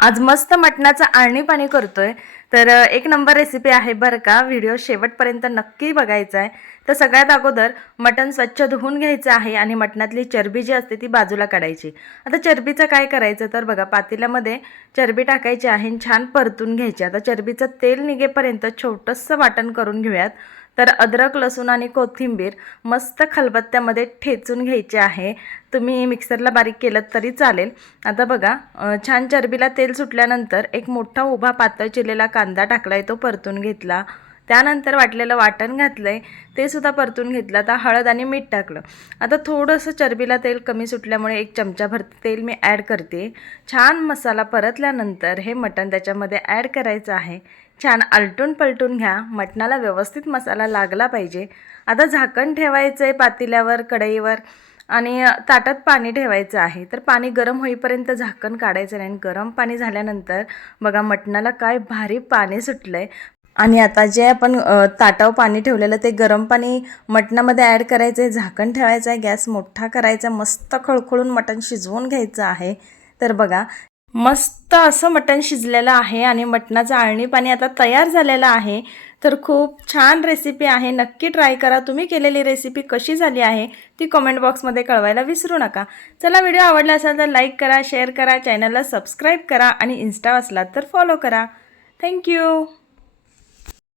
आज मस्त मटणाचं आळणी पाणी करतोय। तर एक नंबर रेसिपी आहे बरं का। व्हिडिओ शेवटपर्यंत नक्की बघायचा आहे। तर सगळ्यात अगोदर मटण स्वच्छ धुवून घ्यायचं आहे आणि मटणातली चरबी जी असते ती बाजूला काढायची। आता चरबीचं काय करायचं तर बघा, पातेल्यामध्ये चरबी टाकायची आहे आणि छान परतून घ्यायची। आता चरबीचं तेल निघेपर्यंत छोटंसं वाटण करून घेऊयात। तर अद्रक, लसूण आणि कोथिंबीर मस्त खलबत्त्यामध्ये ठेचून घ्यायचे आहे। तुम्ही मिक्सरला बारीक केलं तरी चालेल। आता बघा, छान चरबीला तेल सुटल्यानंतर एक मोठा उभा पातळ चिरलेला कांदा टाकलाय, तो परतून घेतला। त्यानंतर वाटलेलं वाटण घातलंय, ते सुद्धा परतून घेतलं। आता हळद आणि मीठ टाकलं। आता थोडंसं चरबीला तेल कमी सुटल्यामुळे एक चमचाभर तेल मी ॲड करते। छान मसाला परतल्यानंतर हे मटण त्याच्यामध्ये ॲड करायचं आहे। छान आलटून पलटून घ्या, मटणाला व्यवस्थित मसाला लागला पाहिजे। आता झाकण ठेवायचं आहे पातेल्यावर, कढईवर आणि ताटात पाणी ठेवायचं आहे। तर पाणी गरम होईपर्यंत झाकण काढायचं नाही। गरम पाणी झाल्यानंतर बघा मटणाला काय भारी पाणी सुटलंय। आणि आता जे आपण ताटावर पाणी ठेवलेलं ते गरम पाणी मटणामध्ये ॲड करायचं आहे। झाकण ठेवायचं आहे, गॅस मोठा करायचा, मस्त खळखळून मटण शिजवून घ्यायचं आहे। तर बघा, मस्त असं मटण शिजलेलं आहे आणि मटणाचं आळणी पाणी आता तयार झालेलं आहे। तर खूप छान रेसिपी आहे, नक्की ट्राय करा। तुम्ही केलेली रेसिपी कशी झाली आहे ती कमेंट बॉक्समध्ये कळवायला विसरू नका। चला, व्हिडिओ आवडला असेल तर लाईक करा, शेअर करा, चॅनलला सबस्क्राईब करा आणि इन्स्टा असला तर फॉलो करा। थँक्यू।